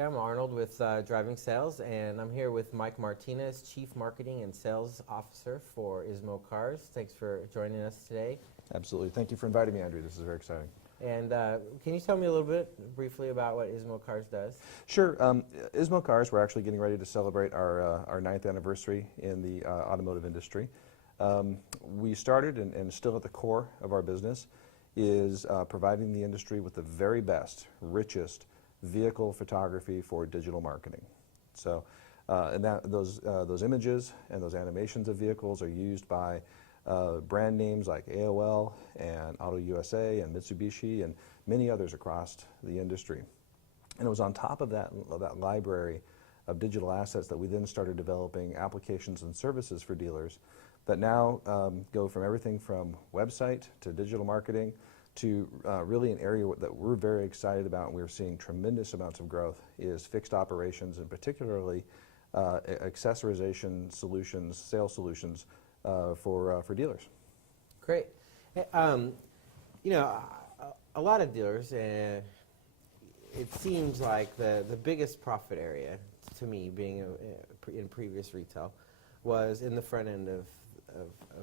I'm Arnold with Driving Sales, and I'm here with Mike Martinez, Chief Marketing and Sales Officer for Ismo Cars. Thanks for joining us today. Absolutely. Thank you for inviting me, Andrew. This is very exciting. And can you tell me a little bit briefly about what Ismo Cars does? Sure. Ismo Cars, we're actually getting ready to celebrate our 9th anniversary in the automotive industry. We started, and still at the core of our business, is providing the industry with the very best, richest vehicle photography for digital marketing. So, and those images and those animations of vehicles are used by brand names like AOL and Auto USA and Mitsubishi and many others across the industry. And it was on top of that library of digital assets that we then started developing applications and services for dealers that now go from everything from website to digital marketing to really an area that we're very excited about and we're seeing tremendous amounts of growth is fixed operations, and particularly accessorization solutions, sales solutions for dealers. Great. You know, a lot of dealers, it seems like the biggest profit area to me, being in previous retail, was in the front end of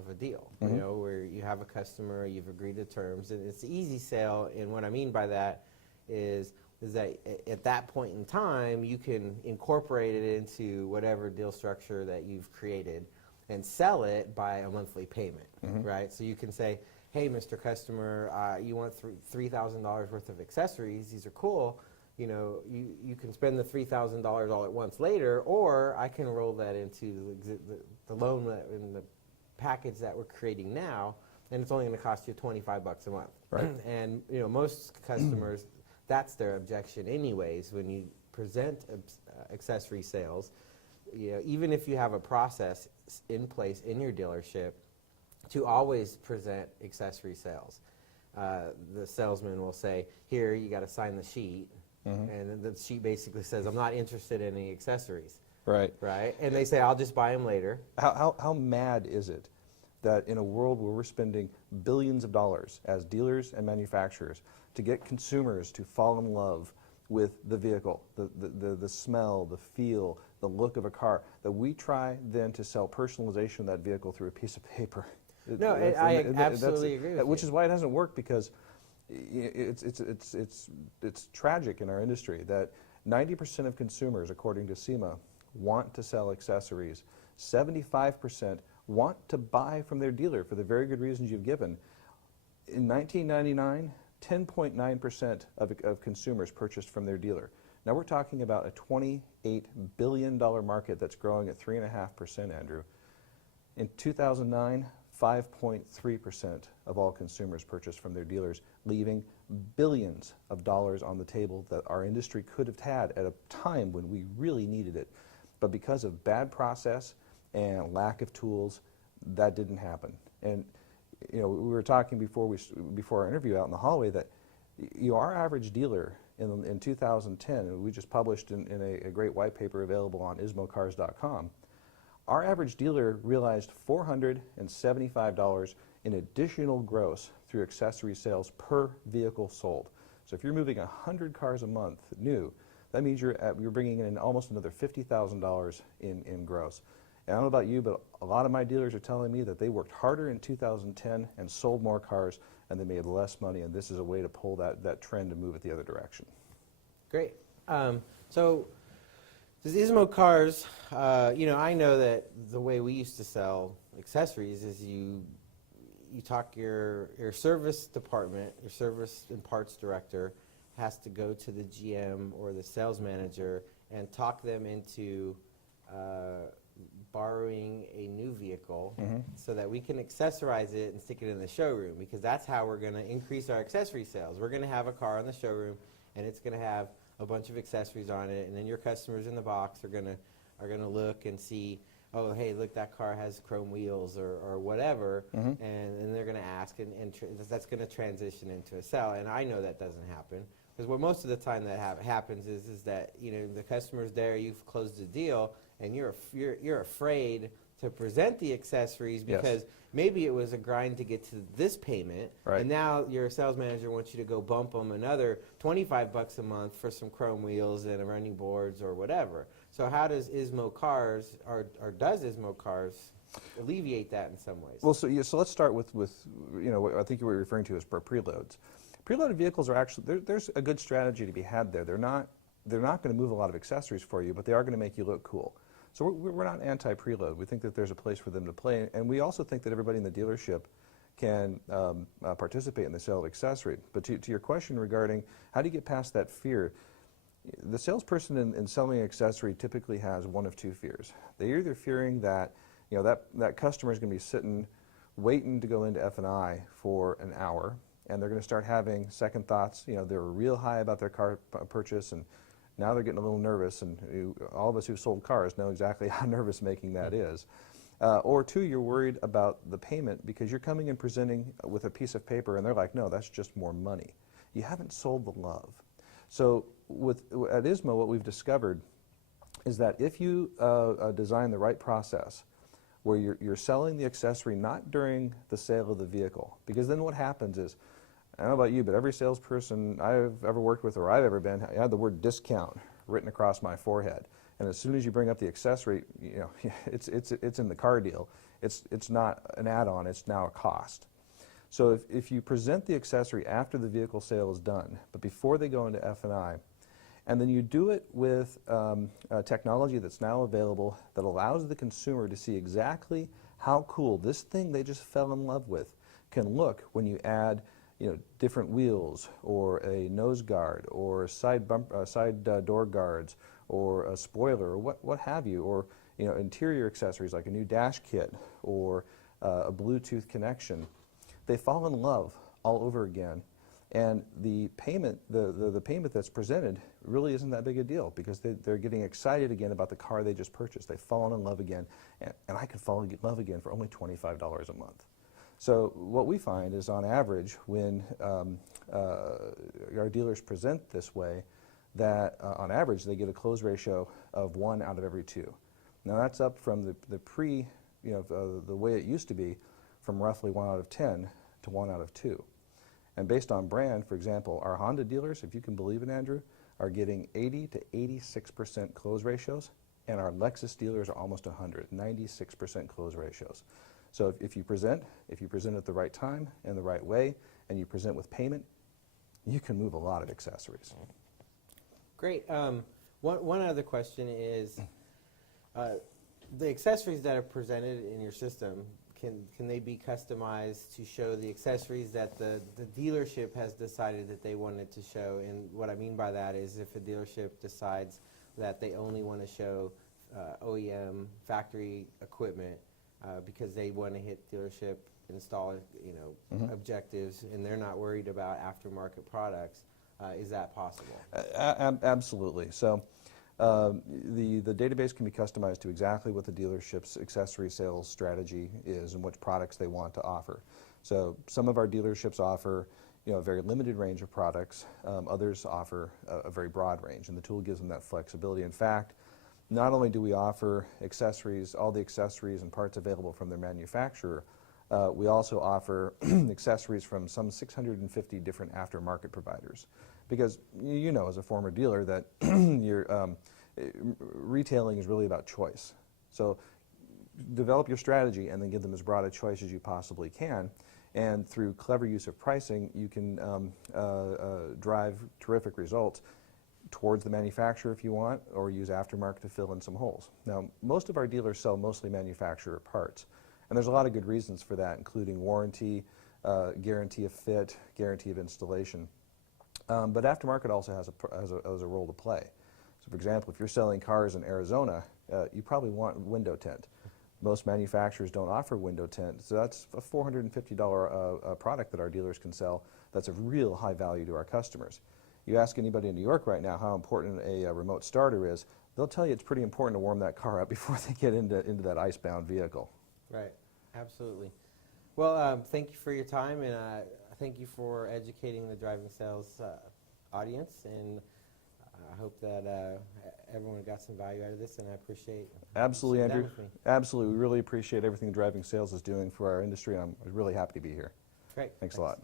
a deal, you know, where you have a customer, you've agreed to terms, and it's an easy sale. And what I mean by that is that at that point in time, you can incorporate it into whatever deal structure that you've created and sell it by a monthly payment, right? So you can say, hey, Mr. Customer, you want $3,000 worth of accessories. These are cool. You know, you can spend the $3,000 all at once later, or I can roll that into the loan in the package that we're creating now, and it's only going to cost you $25 a month. Right. And you know, most customers, that's their objection anyways when you present accessory sales. You know, even if you have a process in place in your dealership to always present accessory sales, the salesman will say, here, you got to sign the sheet, and the sheet basically says, I'm not interested in any accessories. Right. Right? And they say, I'll just buy them later. How mad is it that in a world where we're spending billions of dollars as dealers and manufacturers to get consumers to fall in love with the vehicle, the smell, the feel, the look of a car, that we try then to sell personalization of that vehicle through a piece of paper? No, I absolutely agree with you. Which is why it hasn't worked, because it's tragic in our industry that 90% of consumers, according to SEMA, want to sell accessories. 75% want to buy from their dealer for the very good reasons you've given. In 1999, 10.9% of consumers purchased from their dealer. Now we're talking about a $28 billion market that's growing at 3.5%, Andrew. In 2009, 5.3% of all consumers purchased from their dealers, leaving billions of dollars on the table that our industry could have had at a time when we really needed it. But because of bad process and lack of tools, that didn't happen. And you know, we were talking before our interview out in the hallway that our average dealer in 2010, and we just published in a great white paper available on ismocars.com, our average dealer realized $475 in additional gross through accessory sales per vehicle sold. So if you're moving 100 cars a month new, that means you're bringing in almost another $50,000 in gross. And I don't know about you, but a lot of my dealers are telling me that they worked harder in 2010 and sold more cars, and they made less money, and this is a way to pull that trend and move it the other direction. Great. So does Ismo Cars, you know, I know that the way we used to sell accessories is you talk your service department, your service and parts director has to go to the GM or the sales manager and talk them into borrowing a new vehicle so that we can accessorize it and stick it in the showroom, because that's how we're going to increase our accessory sales. We're going to have a car in the showroom and it's going to have a bunch of accessories on it, and then your customers in the box are going to look and see, oh, hey, look, that car has chrome wheels or whatever, and they're going to ask, and that's going to transition into a sale. And I know that doesn't happen, because what most of the time that happens is that, you know, the customer's there, you've closed the deal, and you're afraid to present the accessories Yes. because maybe it was a grind to get to this payment, Right. and now your sales manager wants you to go bump them another $25 a month for some chrome wheels and running boards or whatever. So how does ISMO Cars, or does ISMO Cars alleviate that in some ways? Well, so let's start with what I think you were referring to as preloads. Preloaded vehicles are actually there's a good strategy to be had there. They're not going to move a lot of accessories for you, but they are going to make you look cool. So we're not anti-preload. We think that there's a place for them to play, and we also think that everybody in the dealership can participate in the sale of accessory. But to your question regarding how do you get past that fear, the salesperson in selling an accessory typically has one of two fears. They're either fearing that that customer is going to be sitting waiting to go into F&I for an hour, and they're going to start having second thoughts. They were real high about their car purchase, and now they're getting a little nervous, and all of us who've sold cars know exactly how nervous making that is. Or two, you're worried about the payment because you're coming and presenting with a piece of paper, and they're like, no, that's just more money. You haven't sold the love. So at ISMO, what we've discovered is that if you design the right process, where you're selling the accessory not during the sale of the vehicle, because then what happens is, I don't know about you, but every salesperson I've ever worked with or I've ever been had the word discount written across my forehead. And as soon as you bring up the accessory, it's in the car deal. It's not an add-on, it's now a cost. So if you present the accessory after the vehicle sale is done, but before they go into F&I, and then you do it with technology that's now available that allows the consumer to see exactly how cool this thing they just fell in love with can look when you add different wheels, or a nose guard, or side door guards, or a spoiler, or what have you, or interior accessories like a new dash kit or a Bluetooth connection. They fall in love all over again, and the payment, the payment that's presented really isn't that big a deal because they're getting excited again about the car they just purchased. They've fallen in love again, and I could fall in love again for only $25 a month. So what we find is, on average, when our dealers present this way, that on average they get a close ratio of 1 out of every 2. Now that's up from the way it used to be, from roughly 1 out of 10 to 1 out of 2. And based on brand, for example, our Honda dealers, if you can believe it, Andrew, are getting 80 to 86% close ratios, and our Lexus dealers are almost 100, 96% close ratios. So if you present at the right time and the right way, and you present with payment, you can move a lot of accessories. Great. One other question is, the accessories that are presented in your system, can they be customized to show the accessories that the dealership has decided that they wanted to show? And what I mean by that is, if a dealership decides that they only want to show OEM factory equipment because they want to hit dealership install objectives, and they're not worried about aftermarket products, is that possible? Absolutely. So the database can be customized to exactly what the dealership's accessory sales strategy is and which products they want to offer. So some of our dealerships offer a very limited range of products. Others offer a very broad range, and the tool gives them that flexibility. In fact, not only do we offer accessories, all the accessories and parts available from their manufacturer, we also offer accessories from some 650 different aftermarket providers. Because as a former dealer, that retailing is really about choice. So develop your strategy and then give them as broad a choice as you possibly can. And through clever use of pricing, you can drive terrific results towards the manufacturer if you want, or use aftermarket to fill in some holes. Now, most of our dealers sell mostly manufacturer parts, and there's a lot of good reasons for that, including warranty, guarantee of fit, guarantee of installation. But aftermarket also has a role to play. So, for example, if you're selling cars in Arizona, you probably want window tint. Most manufacturers don't offer window tint, so that's a $450 product that our dealers can sell that's of real high value to our customers. You ask anybody in New York right now how important a remote starter is, they'll tell you it's pretty important to warm that car up before they get into that icebound vehicle. Right, absolutely. Well, thank you for your time, and thank you for educating the driving sales audience. And I hope that everyone got some value out of this, and I appreciate Absolutely, sitting down Andrew. with me. Absolutely. We really appreciate everything Driving Sales is doing for our industry, and I'm really happy to be here. Great. Thanks a lot.